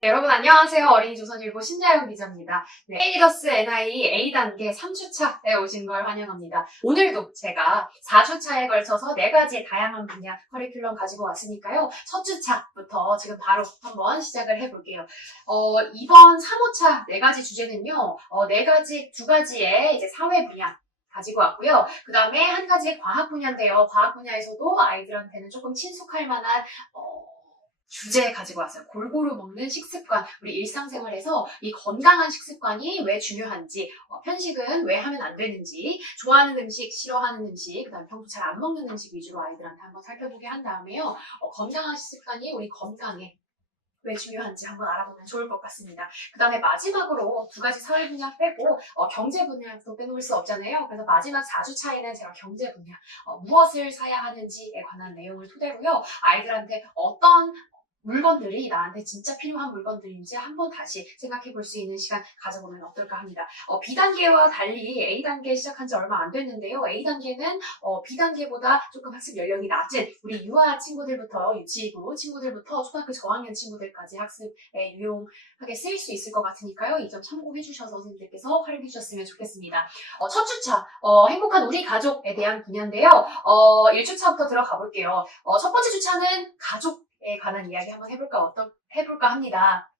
네, 여러분 안녕하세요. 어린이 조선일보 신자영 기자입니다. 네, K리더스 NI A단계 3주차에 오신 걸 환영합니다. 오늘도 제가 4주차에 걸쳐서 4가지 다양한 분야 커리큘럼 가지고 왔으니까요. 첫 주차부터 지금 바로 한번 시작을 해볼게요. 이번 3호차 4가지 주제는요. 4가지, 2가지의 이제 사회 분야 가지고 왔고요. 그 다음에 한 가지의 과학 분야인데요. 과학 분야에서도 아이들한테는 조금 친숙할 만한 주제 가지고 왔어요. 골고루 먹는 식습관, 우리 일상생활에서 이 건강한 식습관이 왜 중요한지, 편식은 왜 하면 안 되는지, 좋아하는 음식, 싫어하는 음식, 그 다음에 평소 잘 안 먹는 음식 위주로 아이들한테 한번 살펴보게 한 다음에요. 건강한 식습관이 우리 건강에 왜 중요한지 한번 알아보면 좋을 것 같습니다. 그 다음에 마지막으로 2가지 사회 분야 빼고 경제 분야도 빼놓을 수 없잖아요. 그래서 마지막 4주차에는 제가 경제 분야, 무엇을 사야 하는지에 관한 내용을 토대로요. 아이들한테 어떤 물건들이 나한테 진짜 필요한 물건들인지 한번 다시 생각해 볼 수 있는 시간 가져보면 어떨까 합니다. B단계와 달리 A단계 시작한 지 얼마 안 됐는데요. A단계는 B단계보다 조금 학습 연령이 낮은 우리 유아 친구들부터 유치부 친구들부터 초등학교 저학년 친구들까지 학습에 유용하게 쓰일 수 있을 것 같으니까요. 이 점 참고해 주셔서 선생님들께서 활용해 주셨으면 좋겠습니다. 첫 주차, 행복한 우리 가족에 대한 분야인데요. 1주차부터 들어가 볼게요. 첫 번째 주차는 가족에 관한 이야기 한번 해볼까 합니다.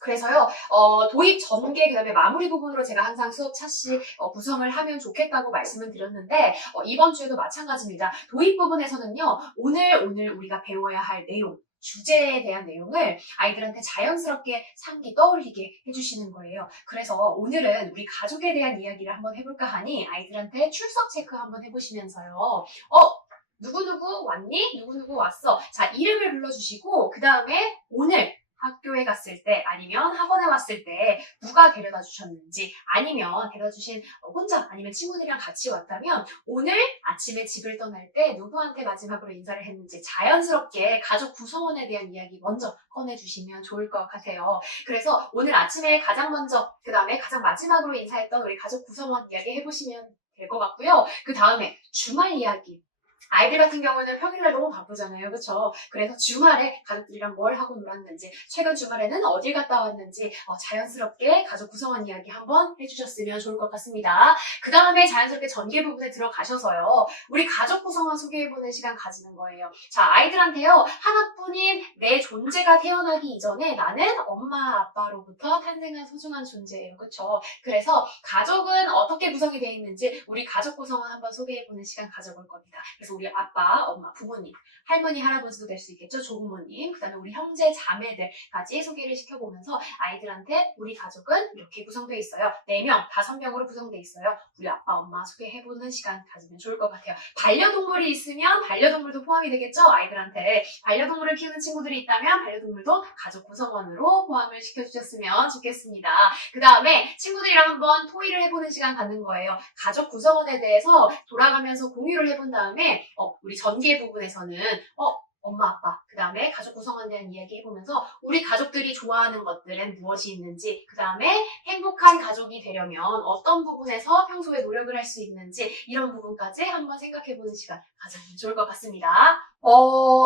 그래서요, 도입 전개, 그 다음에 마무리 부분으로 제가 항상 수업 차시 구성을 하면 좋겠다고 말씀을 드렸는데, 이번 주에도 마찬가지입니다. 도입 부분에서는요, 오늘 우리가 배워야 할 내용, 주제에 대한 내용을 아이들한테 자연스럽게 떠올리게 해주시는 거예요. 그래서 오늘은 우리 가족에 대한 이야기를 한번 해볼까 하니 아이들한테 출석 체크 한번 해보시면서요. 누구누구 왔니? 누구누구 왔어. 자, 이름을 불러주시고 그 다음에 오늘 학교에 갔을 때 아니면 학원에 왔을 때 누가 데려다 주셨는지 아니면 데려다 주신 혼자 아니면 친구들이랑 같이 왔다면 오늘 아침에 집을 떠날 때 누구한테 마지막으로 인사를 했는지 자연스럽게 가족 구성원에 대한 이야기 먼저 꺼내주시면 좋을 것 같아요. 그래서 오늘 아침에 가장 먼저 그 다음에 가장 마지막으로 인사했던 우리 가족 구성원 이야기 해보시면 될 것 같고요. 그 다음에 주말 이야기. 아이들 같은 경우는 평일날 너무 바쁘잖아요. 그렇죠? 그래서 주말에 가족들이랑 뭘 하고 놀았는지, 최근 주말에는 어딜 갔다 왔는지 자연스럽게 가족 구성원 이야기 한번 해주셨으면 좋을 것 같습니다. 그 다음에 자연스럽게 전개 부분에 들어가셔서요. 우리 가족 구성원 소개해보는 시간 가지는 거예요. 자, 아이들한테요. 하나뿐인 내 존재가 태어나기 이전에 나는 엄마, 아빠로부터 탄생한 소중한 존재예요. 그렇죠? 그래서 가족은 어떻게 구성이 되어 있는지 우리 가족 구성원 한번 소개해보는 시간 가져볼 겁니다. 그래서 우리 아빠, 엄마, 부모님, 할머니, 할아버지도 될 수 있겠죠. 조부모님, 그 다음에 우리 형제, 자매들까지 소개를 시켜보면서 아이들한테 우리 가족은 이렇게 구성되어 있어요. 4명, 5명으로 구성되어 있어요. 우리 아빠, 엄마 소개해보는 시간 가지면 좋을 것 같아요. 반려동물이 있으면 반려동물도 포함이 되겠죠. 아이들한테 반려동물을 키우는 친구들이 있다면 반려동물도 가족 구성원으로 포함을 시켜주셨으면 좋겠습니다. 그 다음에 친구들이랑 한번 토의를 해보는 시간 갖는 거예요. 가족 구성원에 대해서 돌아가면서 공유를 해본 다음에 우리 전개 부분에서는 엄마, 아빠, 그 다음에 가족 구성원에 대한 이야기 해보면서 우리 가족들이 좋아하는 것들은 무엇이 있는지, 그 다음에 행복한 가족이 되려면 어떤 부분에서 평소에 노력을 할 수 있는지 이런 부분까지 한번 생각해보는 시간 가지면 좋을 것 같습니다.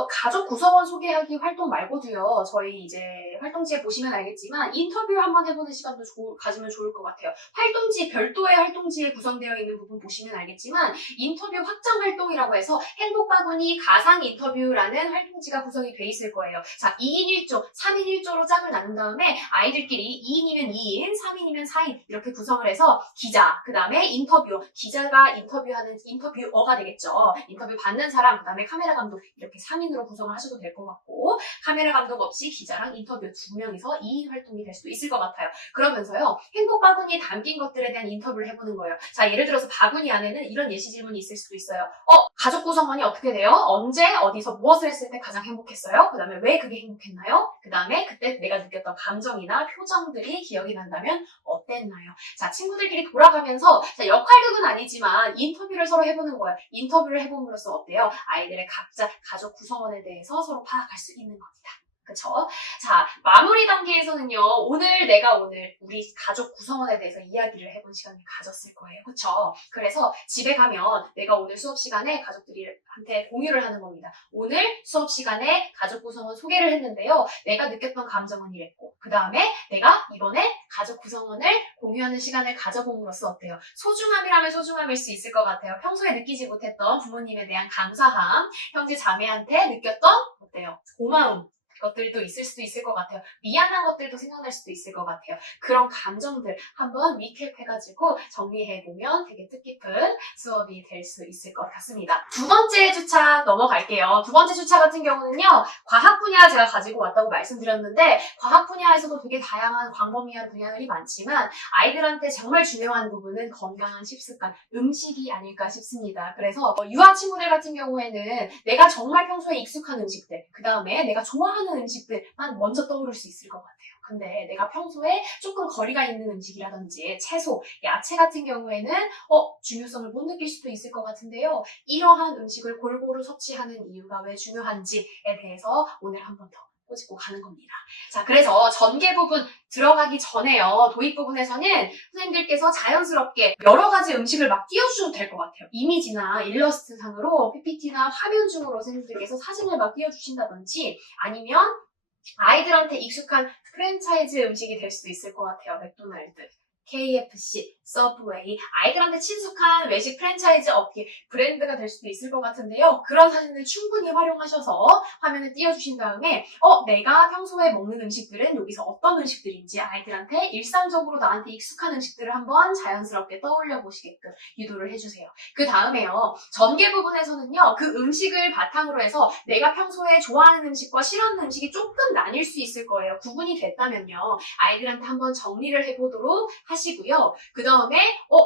가족 구성원 소개하기 활동 말고도요, 저희 이제 활동지에 보시면 알겠지만 인터뷰 한번 해보는 시간도 가지면 좋을 것 같아요. 활동지, 별도의 활동지에 구성되어 있는 부분 보시면 알겠지만 인터뷰 확장 활동이라고 해서 행복바구니 가상 인터뷰라는 활동지가 구성이 돼 있을 거예요. 자, 2인 1조, 3인 1조로 짝을 나눈 다음에 아이들끼리 2인이면 2인, 3인이면 4인 이렇게 구성을 해서 기자, 그 다음에 인터뷰, 기자가 인터뷰하는 인터뷰어가 되겠죠. 인터뷰 받는 사람, 그 다음에 카메라 감독 이렇게 3인으로 구성을 하셔도 될 것 같고 카메라 감독 없이 기자랑 인터뷰 2명이서 2인 활동이 될 수도 있을 것 같아요. 그러면서요. 행복 바구니에 담긴 것들에 대한 인터뷰를 해보는 거예요. 자, 예를 들어서 바구니 안에는 이런 예시 질문이 있을 수도 있어요. 가족 구성원이 어떻게 돼요? 언제, 어디서 무엇을 했을 때 가장 행복했어요? 그 다음에 왜 그게 행복했나요? 그 다음에 그때 내가 느꼈던 감정이나 표정들이 기억이 난다면 어땠나요? 자, 친구들끼리 돌아가면서 자, 역할극은 아니지만 인터뷰를 서로 해보는 거예요. 인터뷰를 해봄으로써 어때요? 아이들의 각자 가족 구성원에 대해서 서로 파악할 수 있는 겁니다. 그쵸? 자, 마무리 단계에서는요, 내가 오늘 우리 가족 구성원에 대해서 이야기를 해본 시간을 가졌을 거예요. 그쵸? 그래서 집에 가면 내가 오늘 수업 시간에 가족들한테 공유를 하는 겁니다. 오늘 수업 시간에 가족 구성원 소개를 했는데요. 내가 느꼈던 감정은 이랬고, 그 다음에 내가 이번에 가족 구성원을 공유하는 시간을 가져봄으로써 어때요? 소중함이라면 소중함일 수 있을 것 같아요. 평소에 느끼지 못했던 부모님에 대한 감사함, 형제 자매한테 느꼈던 어때요? 고마움. 것들도 있을 수도 있을 것 같아요. 미안한 것들도 생각날 수도 있을 것 같아요. 그런 감정들 한번 리캡해가지고 정리해보면 되게 뜻깊은 수업이 될 수 있을 것 같습니다. 두 번째 주차 넘어갈게요. 두 번째 주차 같은 경우는요. 과학 분야 제가 가지고 왔다고 말씀드렸는데 과학 분야에서도 되게 다양한 광범위한 분야들이 많지만 아이들한테 정말 중요한 부분은 건강한 식습관, 음식이 아닐까 싶습니다. 그래서 유아 친구들 같은 경우에는 내가 정말 평소에 익숙한 음식들, 그 다음에 내가 좋아하는 음식들만 먼저 떠오를 수 있을 것 같아요. 근데 내가 평소에 조금 거리가 있는 음식이라든지 채소, 야채 같은 경우에는 중요성을 못 느낄 수도 있을 것 같은데요. 이러한 음식을 골고루 섭취하는 이유가 왜 중요한지에 대해서 오늘 한 번 더 꼬집고 가는 겁니다. 자, 그래서 전개 부분 들어가기 전에요. 도입 부분에서는 선생님들께서 자연스럽게 여러 가지 음식을 막 띄워주셔도 될 것 같아요. 이미지나 일러스트 상으로 PPT나 화면 중으로 선생님들께서 사진을 막 띄워주신다든지 아니면 아이들한테 익숙한 프랜차이즈 음식이 될 수도 있을 것 같아요. 맥도날드, KFC, 서브웨이, 아이들한테 친숙한 외식 프랜차이즈 업계 브랜드가 될 수도 있을 것 같은데요. 그런 사진을 충분히 활용하셔서 화면에 띄워주신 다음에 내가 평소에 먹는 음식들은 여기서 어떤 음식들인지 아이들한테 일상적으로 나한테 익숙한 음식들을 한번 자연스럽게 떠올려 보시게끔 유도를 해주세요. 그 다음에요. 전개 부분에서는요. 그 음식을 바탕으로 해서 내가 평소에 좋아하는 음식과 싫어하는 음식이 조금 나뉠 수 있을 거예요. 구분이 됐다면요. 아이들한테 한번 정리를 해보도록 하시고요. 그 다음에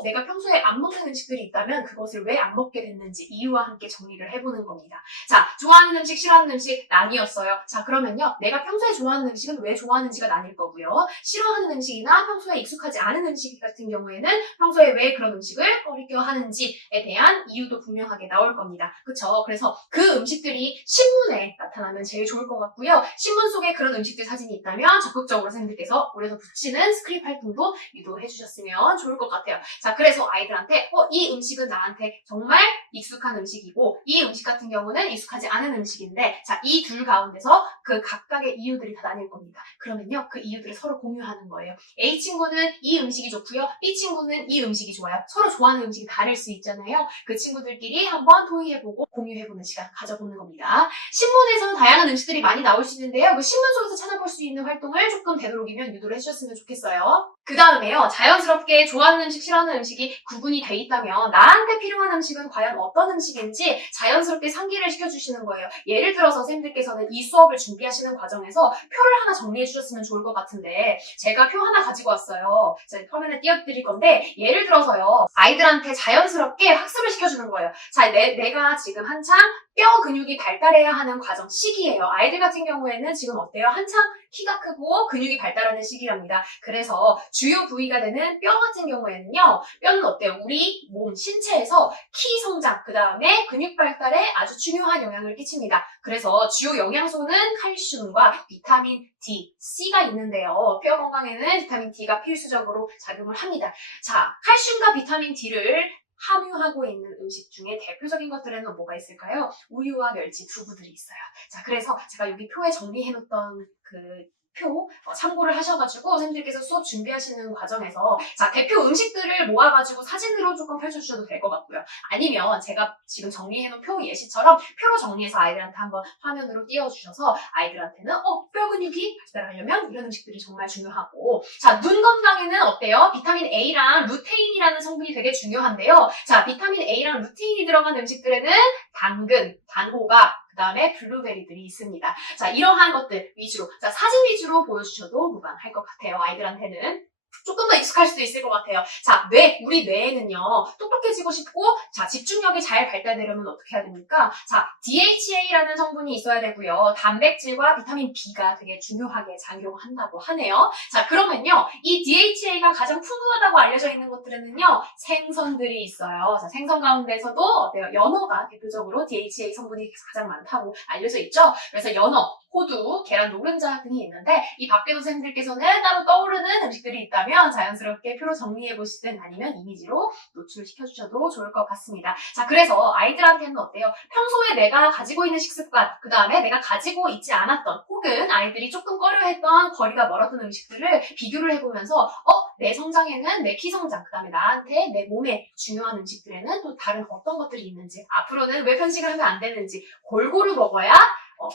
내가 평소에 안 먹는 음식들이 있다면 그것을 왜 안 먹게 됐는지 이유와 함께 정리를 해보는 겁니다. 자, 좋아하는 음식, 싫어하는 음식 나뉘었어요. 자, 그러면요. 내가 평소에 좋아하는 음식은 왜 좋아하는지가 나뉠 거고요. 싫어하는 음식이나 평소에 익숙하지 않은 음식 같은 경우에는 평소에 왜 그런 음식을 꺼리껴 하는지에 대한 이유도 분명하게 나올 겁니다. 그쵸? 그래서 그 음식들이 신문에 나타나면 제일 좋을 것 같고요. 신문 속에 그런 음식들 사진이 있다면 적극적으로 선생님들께서 올려서 붙이는 스크립 활동도 유도해 주셨으면 좋을 것 같아요. 자, 그래서 아이들한테 이 음식은 나한테 정말 익숙한 음식이고 이 음식 같은 경우는 익숙하지 않은 음식인데 자, 이 둘 가운데서 그 각각의 이유들이 다 나뉠 겁니다. 그러면요, 그 이유들을 서로 공유하는 거예요. A 친구는 이 음식이 좋고요. B 친구는 이 음식이 좋아요. 서로 좋아하는 음식이 다를 수 있잖아요. 그 친구들끼리 한번 토의해보고 공유해보는 시간 가져보는 겁니다. 신문에서 다양한 음식들이 많이 나올 수 있는데요. 그 신문 속에서 찾아볼 수 있는 활동을 조금 되도록이면 유도를 해주셨으면 좋겠어요. 그 다음에요. 자연스럽게 좋아하는 음식, 싫어하는 음식이 구분이 돼 있다면 나한테 필요한 음식은 과연 어떤 음식인지 자연스럽게 상기를 시켜주시는 거예요. 예를 들어서 선생님들께서는 이 수업을 준비하시는 과정에서 표를 하나 정리해 주셨으면 좋을 것 같은데 제가 표 하나 가지고 왔어요. 제가 화면에 띄워드릴 건데 예를 들어서요. 아이들한테 자연스럽게 학습을 시켜주는 거예요. 자, 내가 지금 한창 뼈 근육이 발달해야 하는 과정 시기예요. 아이들 같은 경우에는 지금 어때요? 한창 키가 크고 근육이 발달하는 시기랍니다. 그래서 주요 부위가 되는 뼈 같은 경우에는요. 뼈는 어때요? 우리 몸 신체에서 키 성장, 그 다음에 근육 발달에 아주 중요한 영향을 끼칩니다. 그래서 주요 영양소는 칼슘과 비타민 D, C가 있는데요. 뼈 건강에는 비타민 D가 필수적으로 작용을 합니다. 자, 칼슘과 비타민 D를 함유하고 있는 음식 중에 대표적인 것들에는 뭐가 있을까요? 우유와 멸치, 두부들이 있어요. 자, 그래서 제가 여기 표에 정리해놓던 그 표 참고를 하셔가지고 선생님들께서 수업 준비하시는 과정에서 자, 대표 음식들을 모아가지고 사진으로 조금 펼쳐주셔도 될 것 같고요. 아니면 제가 지금 정리해놓은 표 예시처럼 표로 정리해서 아이들한테 한번 화면으로 띄워주셔서 아이들한테는 뼈 근육이 발달하려면 이런 음식들이 정말 중요하고 자, 눈 건강에는 어때요? 비타민 A랑 루테인이라는 성분이 되게 중요한데요. 자, 비타민 A랑 루테인이 들어간 음식들에는 당근, 단호박, 그 다음에 블루베리들이 있습니다. 자, 이러한 것들 위주로, 자, 사진 위주로 보여주셔도 무방할 것 같아요. 아이들한테는. 조금 더 익숙할 수도 있을 것 같아요. 자, 우리 뇌에는요, 똑똑해지고 싶고, 자, 집중력이 잘 발달되려면 어떻게 해야 됩니까? 자, DHA라는 성분이 있어야 되고요. 단백질과 비타민 B가 되게 중요하게 작용한다고 하네요. 자, 그러면요, 이 DHA가 가장 풍부하다고 알려져 있는 것들에는요, 생선들이 있어요. 자, 생선 가운데서도 어때요? 연어가 대표적으로 DHA 성분이 가장 많다고 알려져 있죠? 그래서 연어, 호두, 계란 노른자 등이 있는데 이 밖에 선생님들께서는 따로 떠오르는 음식들이 있다면 자연스럽게 표로 정리해보시든 아니면 이미지로 노출시켜주셔도 좋을 것 같습니다. 자, 그래서 아이들한테는 어때요? 평소에 내가 가지고 있는 식습관, 그 다음에 내가 가지고 있지 않았던 혹은 아이들이 조금 꺼려했던 거리가 멀었던 음식들을 비교를 해보면서 내 성장에는 내 키 성장, 그 다음에 나한테 내 몸에 중요한 음식들에는 또 다른 어떤 것들이 있는지 앞으로는 왜 편식을 하면 안 되는지 골고루 먹어야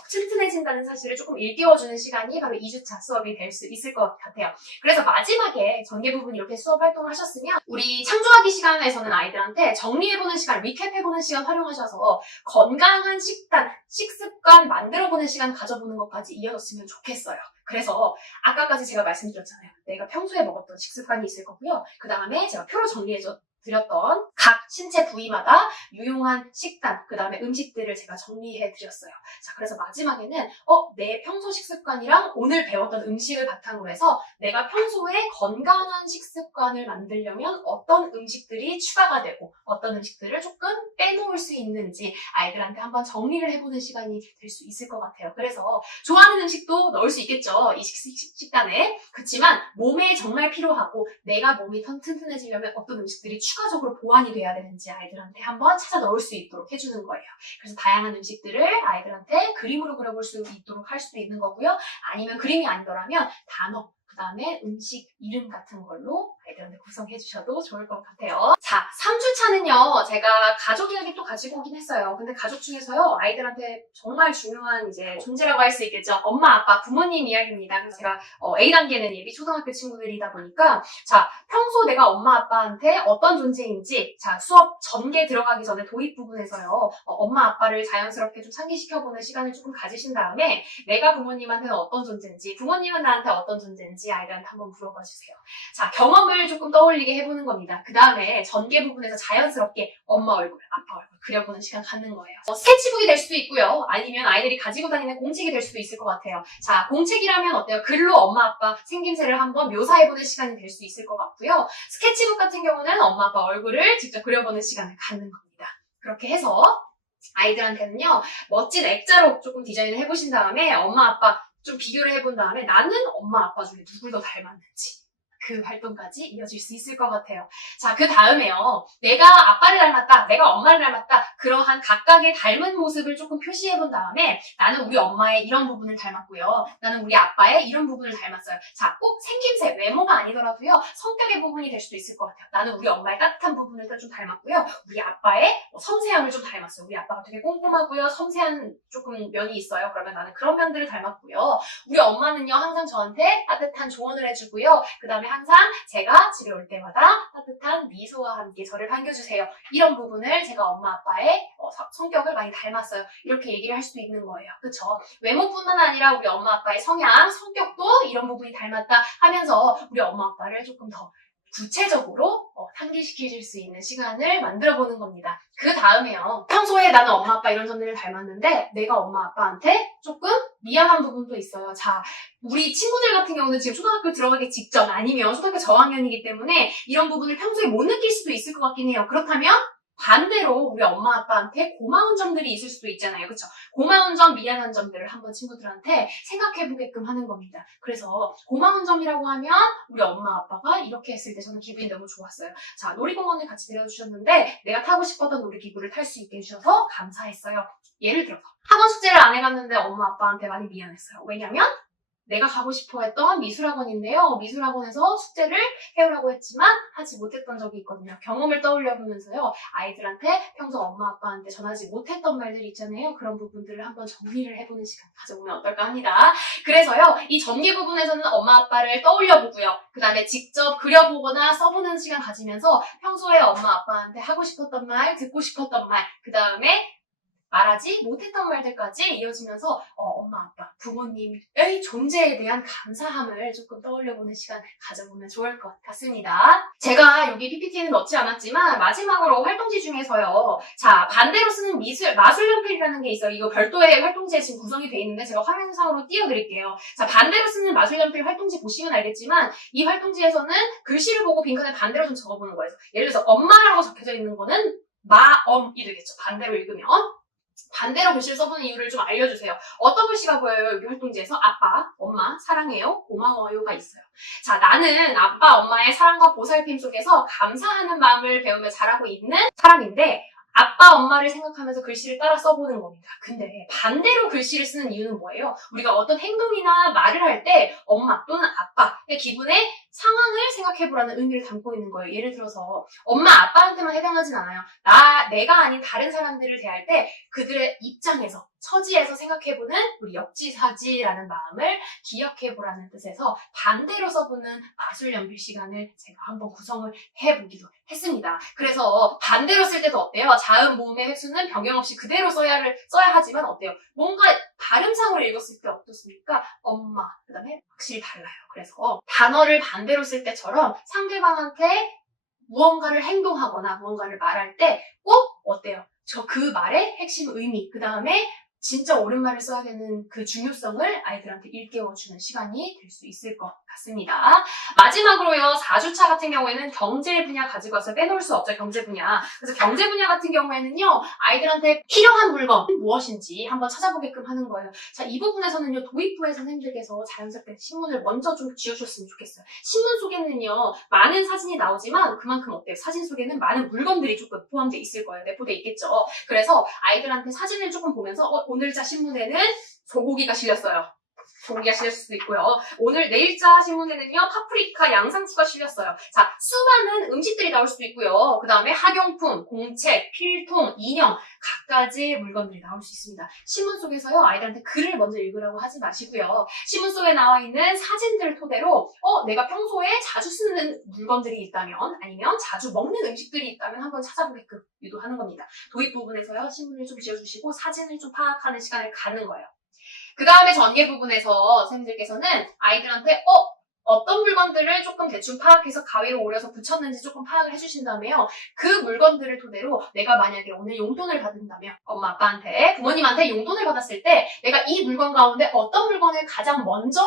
튼튼해진다는 사실을 조금 일깨워주는 시간이 바로 2주차 수업이 될 수 있을 것 같아요. 그래서 마지막에 전개 부분 이렇게 수업 활동을 하셨으면 우리 창조하기 시간에서는 아이들한테 정리해보는 시간, 리캡해보는 시간 활용하셔서 건강한 식습관 만들어보는 시간 가져보는 것까지 이어졌으면 좋겠어요. 그래서 아까까지 제가 말씀드렸잖아요. 내가 평소에 먹었던 식습관이 있을 거고요. 그 다음에 제가 표로 정리해드렸던 각 신체 부위마다 유용한 식단, 그 다음에 음식들을 제가 정리해드렸어요. 자, 그래서 마지막에는 내 평소 식습관이랑 오늘 배웠던 음식을 바탕으로 해서 내가 평소에 건강한 식습관을 만들려면 어떤 음식들이 추가가 되고 어떤 음식들을 조금 빼놓을 수 있는지 아이들한테 한번 정리를 해보는 시간이 될 수 있을 것 같아요. 그래서 좋아하는 음식도 넣을 수 있겠죠. 이 식단에. 그렇지만 몸에 정말 필요하고 내가 몸이 튼튼해지려면 어떤 음식들이 추가적으로 보완이 돼야 되는지 아이들한테 한번 찾아 넣을 수 있도록 해주는 거예요. 그래서 다양한 음식들을 아이들한테 그림으로 그려볼 수 있도록 할 수도 있는 거고요. 아니면 그림이 아니더라면 단어, 그 다음에 음식 이름 같은 걸로 아이들한테 구성해 주셔도 좋을 것 같아요. 자, 3주차는요, 제가 가족 이야기 또 가지고 오긴 했어요. 근데 가족 중에서요, 아이들한테 정말 중요한 이제 존재라고 할 수 있겠죠. 엄마, 아빠, 부모님 이야기입니다. 그래서 제가 A단계는 예비 초등학교 친구들이다 보니까, 자, 평소 내가 엄마, 아빠한테 어떤 존재인지, 자, 수업 전개 들어가기 전에 도입 부분에서요, 엄마, 아빠를 자연스럽게 좀 상기시켜보는 시간을 조금 가지신 다음에, 내가 부모님한테는 어떤 존재인지, 부모님은 나한테 어떤 존재인지 아이들한테 한번 물어봐 주세요. 자, 경험을 조금 떠올리게 해보는 겁니다. 그 다음에 전개 부분에서 자연스럽게 엄마 얼굴, 아빠 얼굴 그려보는 시간 갖는 거예요. 스케치북이 될 수도 있고요. 아니면 아이들이 가지고 다니는 공책이 될 수도 있을 것 같아요. 자, 공책이라면 어때요? 글로 엄마, 아빠 생김새를 한번 묘사해보는 시간이 될 수 있을 것 같고요. 스케치북 같은 경우는 엄마, 아빠 얼굴을 직접 그려보는 시간을 갖는 겁니다. 그렇게 해서 아이들한테는요, 멋진 액자로 조금 디자인을 해보신 다음에 엄마, 아빠 좀 비교를 해본 다음에 나는 엄마, 아빠 중에 누굴 더 닮았는지 그 활동까지 이어질 수 있을 것 같아요. 자, 그 다음에요. 내가 아빠를 닮았다, 내가 엄마를 닮았다, 그러한 각각의 닮은 모습을 조금 표시해본 다음에 나는 우리 엄마의 이런 부분을 닮았고요. 나는 우리 아빠의 이런 부분을 닮았어요. 자, 꼭 생김새, 외모가 아니더라도요. 성격의 부분이 될 수도 있을 것 같아요. 나는 우리 엄마의 따뜻한 부분을 좀 닮았고요. 우리 아빠의 섬세함을 좀 닮았어요. 우리 아빠가 되게 꼼꼼하고요. 섬세한 조금 면이 있어요. 그러면 나는 그런 면들을 닮았고요. 우리 엄마는요. 항상 저한테 따뜻한 조언을 해주고요. 그 다음에 항상 제가 집에 올 때마다 따뜻한 미소와 함께 저를 반겨주세요. 이런 부분을 제가 엄마 아빠의 성격을 많이 닮았어요. 이렇게 얘기를 할 수도 있는 거예요. 그쵸? 외모뿐만 아니라 우리 엄마 아빠의 성향, 성격도 이런 부분이 닮았다 하면서 우리 엄마 아빠를 조금 더 구체적으로 상기시켜줄 수 있는 시간을 만들어보는 겁니다. 그 다음에요. 평소에 나는 엄마 아빠 이런 점들을 닮았는데 내가 엄마 아빠한테 조금 미안한 부분도 있어요. 자, 우리 친구들 같은 경우는 지금 초등학교 들어가기 직전 아니면 초등학교 저학년이기 때문에 이런 부분을 평소에 못 느낄 수도 있을 것 같긴 해요. 그렇다면 반대로 우리 엄마 아빠한테 고마운 점들이 있을 수도 있잖아요. 그쵸? 고마운 점, 미안한 점들을 한번 친구들한테 생각해보게끔 하는 겁니다. 그래서 고마운 점이라고 하면 우리 엄마 아빠가 이렇게 했을 때 저는 기분이 너무 좋았어요. 자, 놀이공원에 같이 데려주셨는데 내가 타고 싶었던 놀이기구를 탈 수 있게 해주셔서 감사했어요. 예를 들어서 학원 숙제를 안 해갔는데 엄마 아빠한테 많이 미안했어요. 왜냐면 내가 가고 싶어 했던 미술학원인데요. 미술학원에서 숙제를 해오라고 했지만 하지 못했던 적이 있거든요. 경험을 떠올려 보면서요. 아이들한테 평소 엄마 아빠한테 전하지 못했던 말들 있잖아요. 그런 부분들을 한번 정리를 해보는 시간 가져보면 어떨까 합니다. 그래서요. 이 전개 부분에서는 엄마 아빠를 떠올려 보고요. 그 다음에 직접 그려보거나 써보는 시간 가지면서 평소에 엄마 아빠한테 하고 싶었던 말, 듣고 싶었던 말, 그 다음에 말하지 못했던 말들까지 이어지면서 엄마, 아빠, 부모님의 존재에 대한 감사함을 조금 떠올려보는 시간 가져보면 좋을 것 같습니다. 제가 여기 PPT에는 넣지 않았지만 마지막으로 활동지 중에서요. 자, 반대로 쓰는 마술연필이라는 게 있어요. 이거 별도의 활동지에 지금 구성이 되어 있는데 제가 화면상으로 띄워드릴게요. 자, 반대로 쓰는 마술연필 활동지 보시면 알겠지만 이 활동지에서는 글씨를 보고 빈칸에 반대로 좀 적어보는 거예요. 예를 들어서 엄마라고 적혀져 있는 거는 마엄이 되겠죠. 반대로 읽으면 반대로 글씨를 써보는 이유를 좀 알려주세요. 어떤 글씨가 보여요? 여기 활동지에서 아빠, 엄마, 사랑해요, 고마워요가 있어요. 자, 나는 아빠, 엄마의 사랑과 보살핌 속에서 감사하는 마음을 배우며 자라고 있는 사람인데 아빠, 엄마를 생각하면서 글씨를 따라 써보는 겁니다. 근데 반대로 글씨를 쓰는 이유는 뭐예요? 우리가 어떤 행동이나 말을 할 때 엄마 또는 아빠의 기분의 상황을 생각해보라는 의미를 담고 있는 거예요. 예를 들어서 엄마, 아빠한테만 해당하진 않아요. 내가 아닌 다른 사람들을 대할 때 그들의 입장에서, 처지에서 생각해보는 우리 역지사지라는 마음을 기억해보라는 뜻에서 반대로 써보는 마술 연필 시간을 제가 한번 구성을 해보기도 했습니다. 그래서 반대로 쓸 때도 어때요? 자음, 모음의 획수는 변경 없이 그대로 써야 하지만 어때요? 뭔가 발음상으로 읽었을 때 어떻습니까? 엄마, 그 다음에 확실히 달라요. 그래서 단어를 반대로 쓸 때처럼 상대방한테 무언가를 행동하거나 무언가를 말할 때 꼭 어때요? 그 말의 핵심 의미, 그 다음에 진짜 옳은 말을 써야 되는 그 중요성을 아이들한테 일깨워주는 시간이 될 수 있을 것 같습니다. 마지막으로요, 4주차 같은 경우에는 경제 분야 가지고 와서 빼놓을 수 없죠, 경제 분야. 그래서 경제 분야 같은 경우에는요, 아이들한테 필요한 물건 무엇인지 한번 찾아보게끔 하는 거예요. 자, 이 부분에서는요, 도입부의 선생님들께서 자연스럽게 신문을 먼저 좀 지어줬으면 좋겠어요. 신문 속에는요, 많은 사진이 나오지만 그만큼 어때요? 사진 속에는 많은 물건들이 조금 포함되어 있을 거예요. 내포되어 있겠죠. 그래서 아이들한테 사진을 조금 보면서 오늘자 신문에는 소고기가 실렸어요. 소고기가 실릴 수도 있고요. 내일자 신문에는요, 파프리카, 양상추가 실렸어요. 자, 수많은 음식들이 나올 수도 있고요. 그 다음에 학용품, 공책, 필통, 인형, 갖가지 물건들이 나올 수 있습니다. 신문 속에서요, 아이들한테 글을 먼저 읽으라고 하지 마시고요. 신문 속에 나와 있는 사진들을 토대로 내가 평소에 자주 쓰는 물건들이 있다면, 아니면 자주 먹는 음식들이 있다면 한번 찾아보게끔 유도하는 겁니다. 도입 부분에서요, 신문을 좀 지어주시고 사진을 좀 파악하는 시간을 갖는 거예요. 그 다음에 전개 부분에서 선생님들께서는 아이들한테 어떤 물건들을 조금 대충 파악해서 가위로 오려서 붙였는지 조금 파악을 해주신 다음에요. 그 물건들을 토대로 내가 만약에 오늘 용돈을 받는다면 엄마, 아빠한테, 부모님한테 용돈을 받았을 때 내가 이 물건 가운데 어떤 물건을 가장 먼저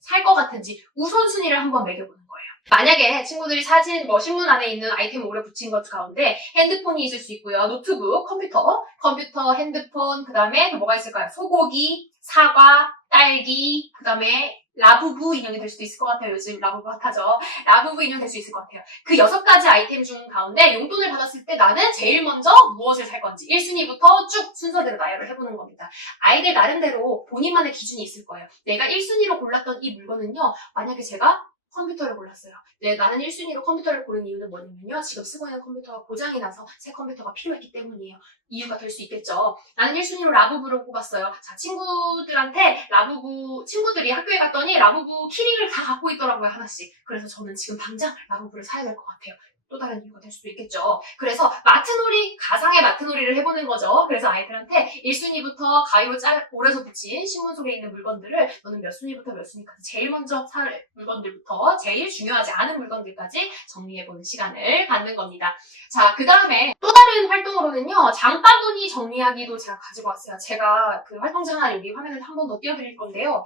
살 것 같은지 우선순위를 한번 매겨보는 거예요. 만약에 친구들이 신문 안에 있는 아이템을 오래 붙인 것 가운데 핸드폰이 있을 수 있고요. 노트북, 컴퓨터, 핸드폰, 그 다음에 또 뭐가 있을까요? 소고기, 사과, 딸기, 그 다음에 라부부 인형이 될 수도 있을 것 같아요. 요즘 라부부 핫하죠. 라부부 인형 될 수 있을 것 같아요. 그 6가지 아이템 중 가운데 용돈을 받았을 때 나는 제일 먼저 무엇을 살 건지 1순위부터 쭉 순서대로 나열을 해보는 겁니다. 아이들 나름대로 본인만의 기준이 있을 거예요. 내가 1순위로 골랐던 이 물건은요. 만약에 제가 컴퓨터를 골랐어요. 나는 1순위로 컴퓨터를 고른 이유는 뭐냐면요. 지금 쓰고 있는 컴퓨터가 고장이 나서 새 컴퓨터가 필요했기 때문이에요. 이유가 될 수 있겠죠. 나는 1순위로 라부부를 뽑았어요. 자, 친구들이 학교에 갔더니 라부부 키링을 다 갖고 있더라고요, 하나씩. 그래서 저는 지금 당장 라부부를 사야 될 것 같아요. 또 다른 이유가 될 수도 있겠죠. 그래서 가상의 마트놀이를 해보는 거죠. 그래서 아이들한테 1순위부터 가위로 오려서 붙인 신문 속에 있는 물건들을 너는 몇 순위부터 몇 순위까지 제일 먼저 살 물건들부터 제일 중요하지 않은 물건들까지 정리해보는 시간을 갖는 겁니다. 자, 그 다음에 또 다른 활동으로는요, 장바구니 정리하기도 제가 가지고 왔어요. 제가 그 활동지 하나 여기 화면을 한 번 더 띄워드릴 건데요.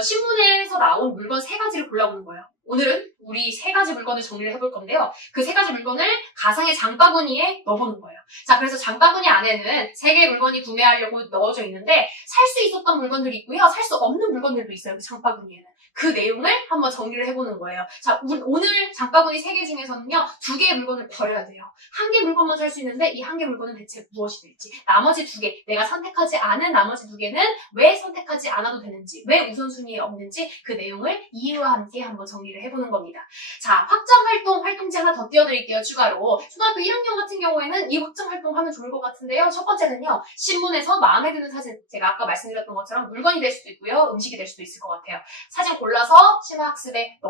신문에서 나온 물건 3가지를 골라보는 거예요. 오늘은 우리 3가지 물건을 정리를 해볼 건데요. 그 3가지 물건을 가상의 장바구니에 넣어보는 거예요. 자, 그래서 장바구니 안에는 3개의 물건이 구매하려고 넣어져 있는데 살 수 있었던 물건들이 있고요. 살 수 없는 물건들도 있어요. 그 장바구니에는. 그 내용을 한번 정리를 해보는 거예요. 자, 오늘 장바구니 3개 중에서는요. 2개의 물건을 버려야 돼요. 1개 물건만 살 수 있는데 이 1개 물건은 대체 무엇이 될지, 나머지 2개, 내가 선택하지 않은 나머지 2개는 왜 선택하지 않아도 되는지, 왜 우선순위에 없는지 그 내용을 이유와 함께 한번 정리를 해보는 겁니다. 자, 활동지 하나 더 띄워드릴게요. 추가로. 초등학교 1학년 같은 경우에는 이 확장 활동 하면 좋을 것 같은데요. 첫 번째는요. 신문에서 마음에 드는 사진, 제가 아까 말씀드렸던 것처럼 물건이 될 수도 있고요. 음식이 될 수도 있을 것 같아요. 사진 골라서 심화학습에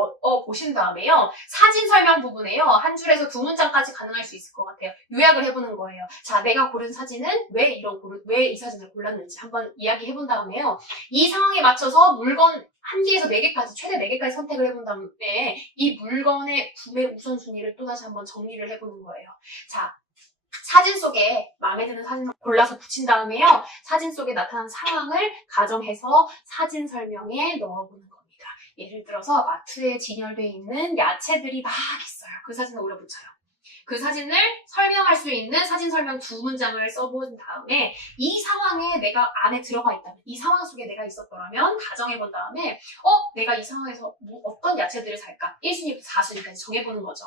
보신 다음에요. 사진 설명 부분에요. 한 줄에서 2문장까지 가능할 수 있을 것 같아요. 요약을 해보는 거예요. 자, 내가 고른 사진은 왜 이 사진을 골랐는지 한번 이야기해본 다음에요. 이 상황에 맞춰서 물건 1개에서 4개까지, 최대 4개까지 선택을 해본 다음에 이 물건의 구매 우선순위를 또다시 한번 정리를 해보는 거예요. 자, 사진 속에 마음에 드는 사진을 골라서 붙인 다음에요. 사진 속에 나타난 상황을 가정해서 사진 설명에 넣어보는 겁니다. 예를 들어서 마트에 진열되어 있는 야채들이 막 있어요. 그 사진을 올려 붙여요. 그 사진을 설명할 수 있는 사진 설명 2문장을 써본 다음에 이 상황에 내가 안에 들어가 있다면, 이 상황 속에 내가 있었더라면 가정해본 다음에 내가 이 상황에서 어떤 야채들을 살까? 1순위부터 4순위까지 정해보는 거죠.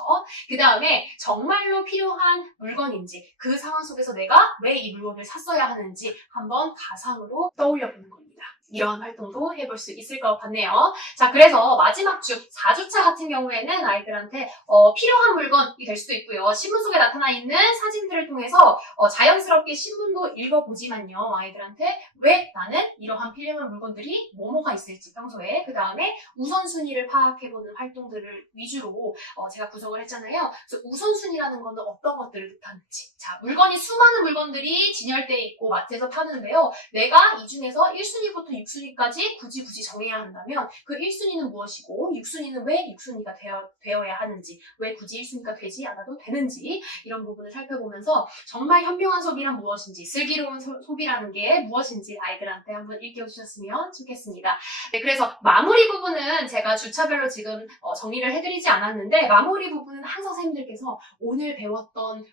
그 다음에 정말로 필요한 물건인지, 그 상황 속에서 내가 왜 이 물건을 샀어야 하는지 한번 가상으로 떠올려보는 겁니다. 이런 활동도 해볼 수 있을 것 같네요. 자, 그래서 마지막 주 4주차 같은 경우에는 아이들한테 필요한 물건이 될 수도 있고요. 신문 속에 나타나 있는 사진들을 통해서 자연스럽게 신문도 읽어보지만요. 아이들한테 왜 나는 이러한 필요한 물건들이 뭐뭐가 있을지 평소에, 그 다음에 우선순위를 파악해보는 활동들을 위주로 제가 구성을 했잖아요. 그래서 우선순위라는 거는 어떤 것들을 뜻하는지. 자, 물건이 수많은 물건들이 진열되어 있고 마트에서 파는데요. 내가 이 중에서 1순위부터 6순위까지 굳이 정해야 한다면 그 1순위는 무엇이고 6순위는 왜 6순위가 되어야 하는지, 왜 굳이 1순위가 되지 않아도 되는지, 이런 부분을 살펴보면서 정말 현명한 소비란 무엇인지, 슬기로운 소비라는 게 무엇인지 아이들한테 한번 일깨워주셨으면 좋겠습니다. 네, 그래서 마무리 부분은 제가 주차별로 지금 정리를 해드리지 않았는데, 마무리 부분은 항상 선생님들께서 오늘 배웠던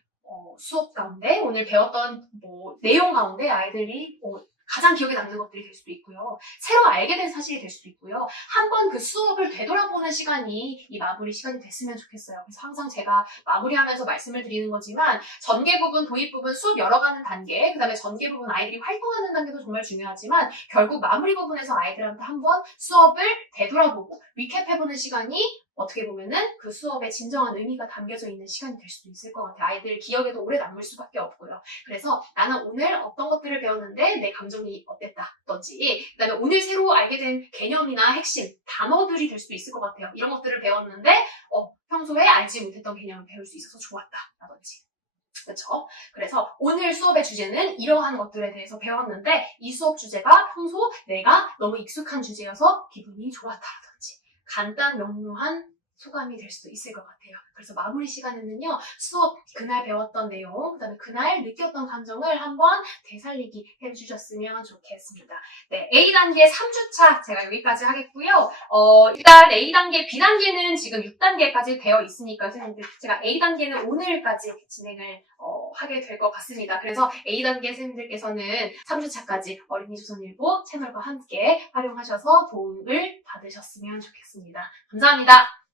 수업 가운데, 오늘 배웠던 내용 가운데 아이들이 가장 기억에 남는 것들이 될 수도 있고요. 새로 알게 된 사실이 될 수도 있고요. 한번 그 수업을 되돌아보는 시간이 이 마무리 시간이 됐으면 좋겠어요. 그래서 항상 제가 마무리하면서 말씀을 드리는 거지만 전개 부분, 도입 부분, 수업 열어가는 단계, 그 다음에 전개 부분 아이들이 활동하는 단계도 정말 중요하지만 결국 마무리 부분에서 아이들한테 한번 수업을 되돌아보고 리캡해보는 시간이 어떻게 보면은 그 수업에 진정한 의미가 담겨져 있는 시간이 될 수도 있을 것 같아요. 아이들 기억에도 오래 남을 수밖에 없고요. 그래서 나는 오늘 어떤 것들을 배웠는데 내 감정이 어땠다든지, 그 다음에 오늘 새로 알게 된 개념이나 핵심, 단어들이 될 수도 있을 것 같아요. 이런 것들을 배웠는데 평소에 알지 못했던 개념을 배울 수 있어서 좋았다라든지. 그렇죠? 그래서 오늘 수업의 주제는 이러한 것들에 대해서 배웠는데 이 수업 주제가 평소 내가 너무 익숙한 주제여서 기분이 좋았다라든지, 간단 명료한 소감이 될 수도 있을 것 같아요. 그래서 마무리 시간에는요, 수업 그날 배웠던 내용, 그 다음에 그날 느꼈던 감정을 한번 되살리기 해주셨으면 좋겠습니다. 네, A단계 3주차 제가 여기까지 하겠고요. 일단 A단계, B단계는 지금 6단계까지 되어 있으니까 선생님들 제가 A단계는 오늘까지 진행을 하게 될 것 같습니다. 그래서 A단계 선생님들께서는 3주차까지 어린이조선일보 채널과 함께 활용하셔서 도움을 받으셨으면 좋겠습니다. 감사합니다.